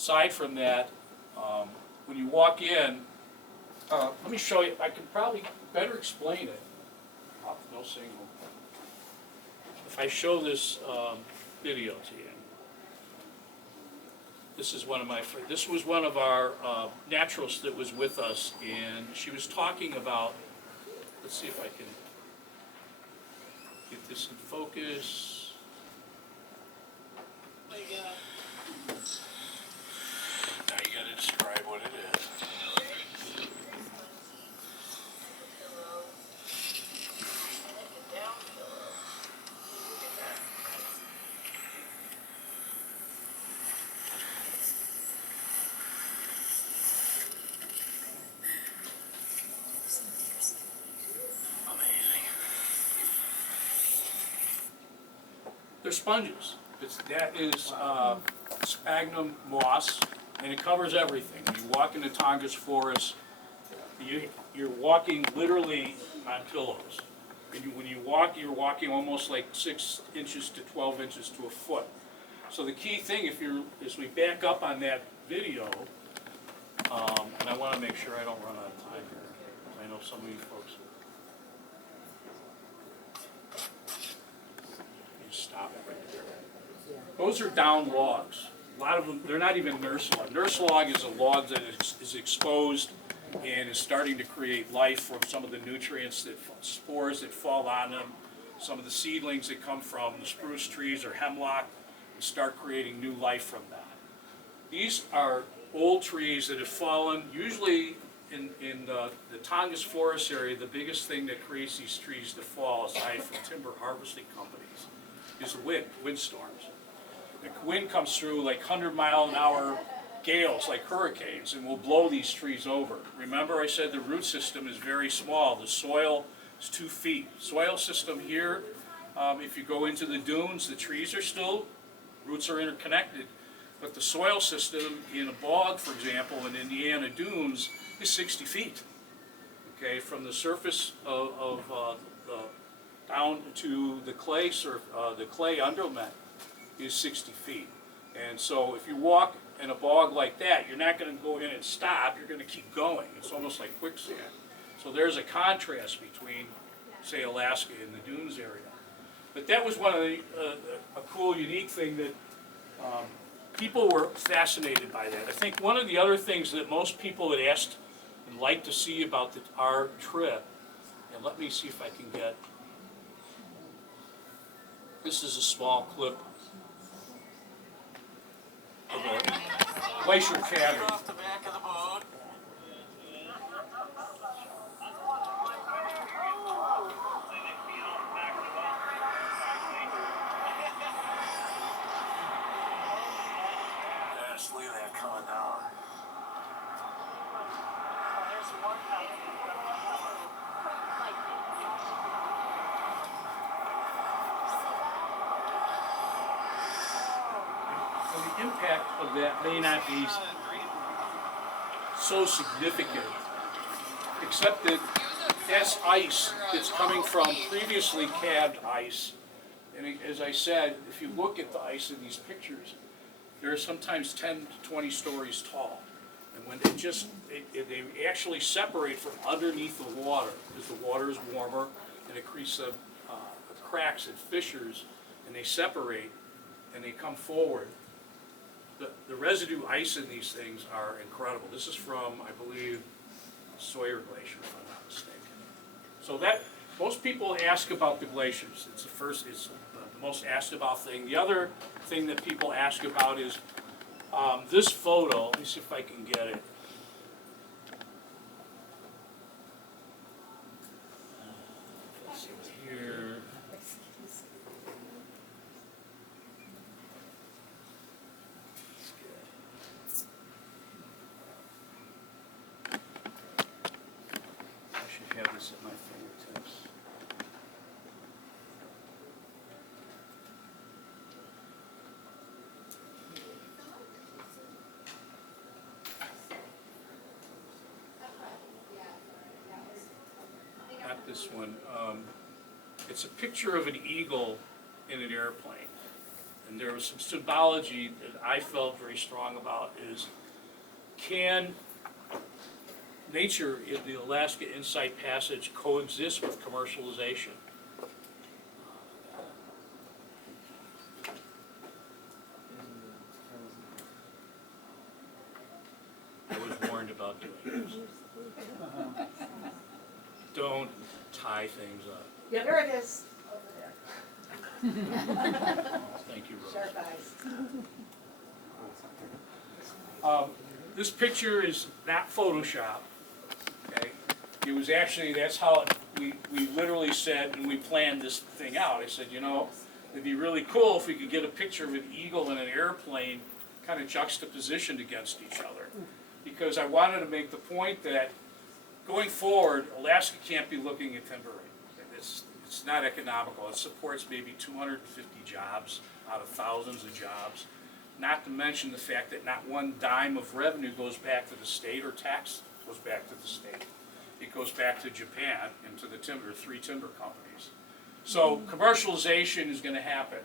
aside from that, when you walk in, let me show you. I can probably better explain it. Oh, no signal. If I show this video to you, this is one of my. This was one of our naturalists that was with us, and she was talking about. Let's see if I can get this in focus. Now you gotta describe what it is. Amazing. They're sponges. That is sphagnum moss, and it covers everything. You walk into Tongass Forest, you're walking literally on pillows. And when you walk, you're walking almost like 6 inches to 12 inches to a foot. So the key thing, as we back up on that video, and I want to make sure I don't run out of time here. I know some of you folks. You stop it right there. Those are down logs. A lot of them, they're not even nurse log. Nurse log is a log that is exposed and is starting to create life from some of the nutrients, spores that fall on them, some of the seedlings that come from the spruce trees or hemlock, and start creating new life from that. These are old trees that have fallen. Usually in the Tongass Forest area, the biggest thing that creates these trees to fall, aside from timber harvesting companies, is the windstorms. The wind comes through like 100-mile-an-hour gales, like hurricanes, and will blow these trees over. Remember I said the root system is very small. The soil is 2 feet. Soil system here, if you go into the dunes, the trees are still, roots are interconnected, but the soil system in a bog, for example, in Indiana dunes, is 60 feet. Okay, from the surface of down to the clay undermet is 60 feet. And so if you walk in a bog like that, you're not going to go in and stop, you're going to keep going. It's almost like quicksand. So there's a contrast between, say, Alaska and the dunes area. But that was one of the, a cool, unique thing that people were fascinated by that. I think one of the other things that most people had asked and liked to see about our trip, and let me see if I can get, this is a small clip of a glacier cavern. Off the back of the boat. Just leave that coming down. So the impact of that may not be so significant, except that that's ice that's coming from previously calved ice. And as I said, if you look at the ice in these pictures, they're sometimes 10 to 20 stories tall. And when they actually separate from underneath the water, because the water is warmer and it creates cracks and fissures, and they separate and they come forward. The residue ice in these things are incredible. This is from, I believe, Sawyer Glacier, if I'm not mistaken. So that, most people ask about the glaciers. It's the most asked about thing. The other thing that people ask about is this photo. Let me see if I can get it. Let's see here. Have this at my fingertips. Not this one. It's a picture of an eagle in an airplane. and there was some symbology that I felt very strong about, is can nature in the Alaska Insight Passage coexist with commercialization? I was warned about doing this. Don't tie things up. Yeah, there it is, over there. Thank you, Rose. Sharp eyes. This picture is not Photoshop, okay? It was actually, that's how we literally said, and we planned this thing out. I said, you know, it'd be really cool if we could get a picture of an eagle and an airplane kind of juxtapositioned against each other. Because I wanted to make the point that going forward, Alaska can't be looking at timber. It's not economical. It supports maybe 250 jobs out of thousands of jobs. Not to mention the fact that not one dime of revenue goes back to the state, or tax goes back to the state. It goes back to Japan and to the three timber companies. So commercialization is going to happen,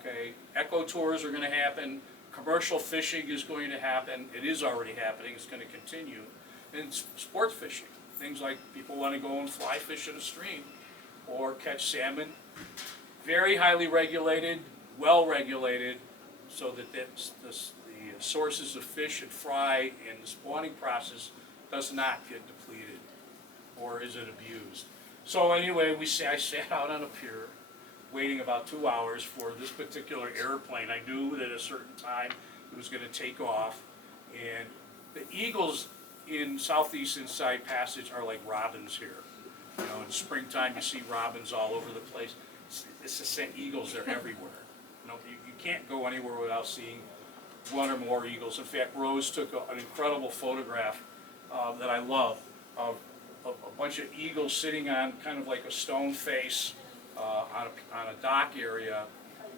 okay? Eco tours are going to happen. Commercial fishing is going to happen. It is already happening. It's going to continue. And sports fishing, things like people want to go and fly fish in a stream or catch salmon. Very highly regulated, well regulated, so that the sources of fish and fry and the spawning process does not get depleted, or is it abused. So anyway, I sat out on a pier waiting about 2 hours for this particular airplane. I knew that at a certain time it was going to take off, and the eagles in Southeast Insight Passage are like robins here. You know, in springtime you see robins all over the place. It's the same eagles, they're everywhere. You know, you can't go anywhere without seeing one or more eagles. In fact, Rose took an incredible photograph that I love of a bunch of eagles sitting on kind of like a stone face on a dock area,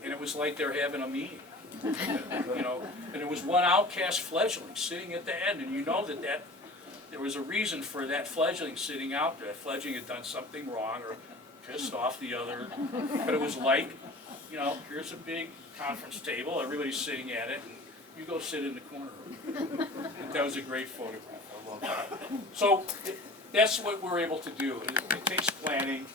and it was like they're having a meeting. You know, and there was one outcast fledgling sitting at the end, and you know that there was a reason for that fledgling sitting out there. That fledgling had done something wrong or pissed off the other, but it was like, you know, here's a big conference table, everybody's sitting at it, and you go sit in the corner. That was a great photograph. I love that. So that's what we're able to do. It takes planning,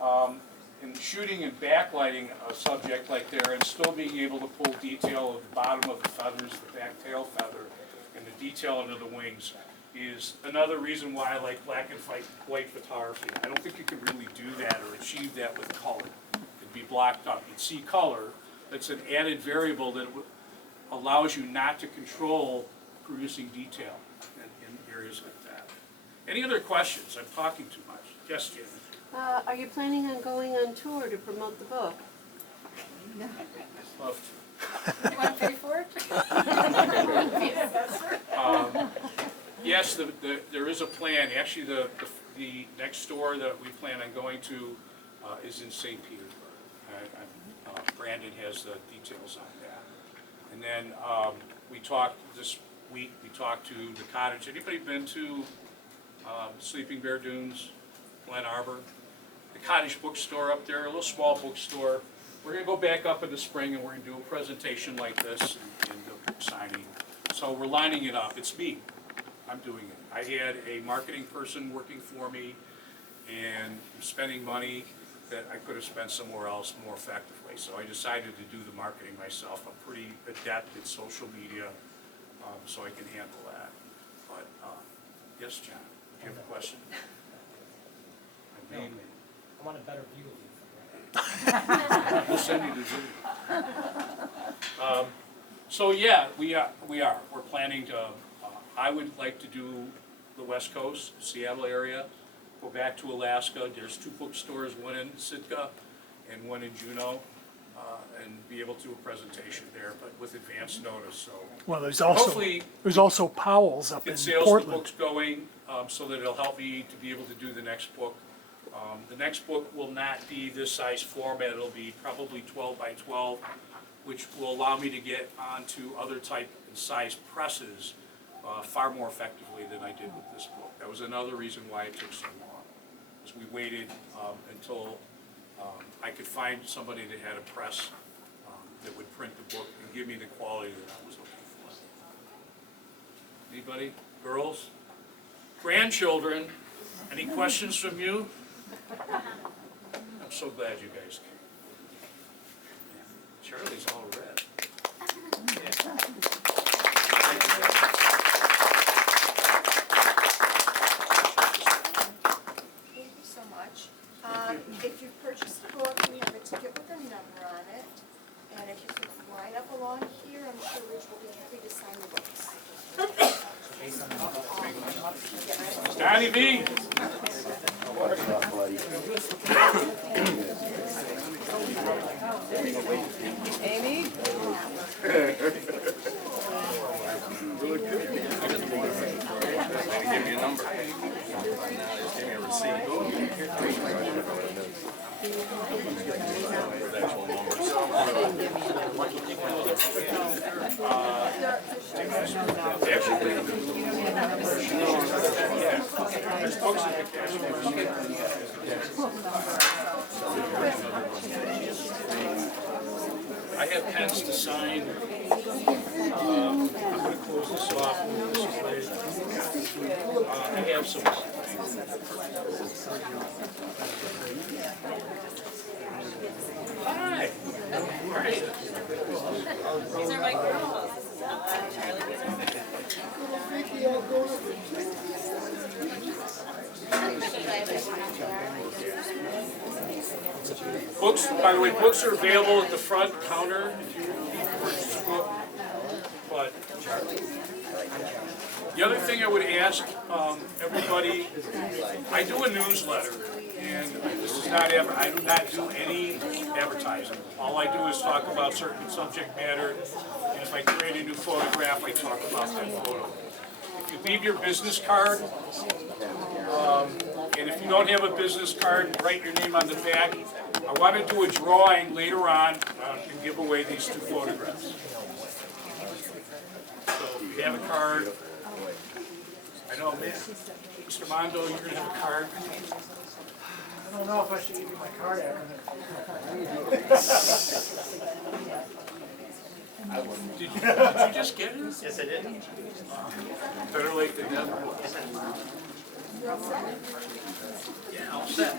and shooting and backlighting a subject like there, and still being able to pull detail of the bottom of the feathers, the back tail feather, and the detail under the wings is another reason why I like black and white photography. I don't think you can really do that or achieve that with color. It'd be blocked up. You'd see color. That's an added variable that allows you not to control producing detail in areas like that. Any other questions? I'm talking too much. Yes, Jim. Are you planning on going on tour to promote the book? Love You want to pay for it? to. Yes, there is a plan. Actually, the next store that we plan on going to is in St. Petersburg. Brandon has the details on that. And then we talked this week. We talked to the cottage. Anybody been to Sleeping Bear Dunes, Glen Arbor? The cottage bookstore up there, a little small bookstore. We're going to go back up in the spring and we're going to do a presentation like this and do a book signing. So we're lining it up. It's me. I'm doing it. I had a marketing person working for me and spending money that I could have spent somewhere else more effectively. So I decided to do the marketing myself. I'm pretty adept at social media, so I can handle that. But yes, John, do you have a question? I want a better view of you. We'll send you the video. So yeah, we are. We're planning to. I would like to do the West Coast, Seattle area, go back to Alaska. There's 2 bookstores, one in Sitka and one in Juneau, and be able to do a presentation there, but with advance notice. So Well, there's hopefully also Powell's up in get sales of Portland. books going, so that it'll help me to be able to do the next book. The next book will not be this size format. It'll be probably 12 by 12, which will allow me to get onto other type and size presses far more effectively than I did with this book. That was another reason why it took so long, because we waited until I could find somebody that had a press that would print the book and give me the quality that I was looking for. Anybody? Girls? Grandchildren? Any questions from you? I'm so glad you guys came. Charlie's all red. Thank you so much. If you purchased the book, we have a ticket with a number on it. And if you could line up along here, I'm sure Rich will be happy to sign the books. Donnie B. Amy? Give me a number. Just give me a receipt. Actual numbers. There's books in the cash register. I have pens to sign. I'm gonna close this off. This is late. I have some. Hi. All right. These are my girls. Books, by the way, books are available at the front counter if you need to purchase a book. But the other thing I would ask everybody, I do a newsletter, and this is not I do not do any advertising. All I do is talk about certain subject matter, and if I create a new photograph, I talk about that photo. If you leave your business card, and if you don't have a business card, write your name on the back. I want to do a drawing later on and give away these two photographs. So if you have a card, I know, man, Mr. Mondo, you're going to have a card. I don't know if I should give you my card after Did you just get it? Yes, I did. Better late than never. Yeah, all set.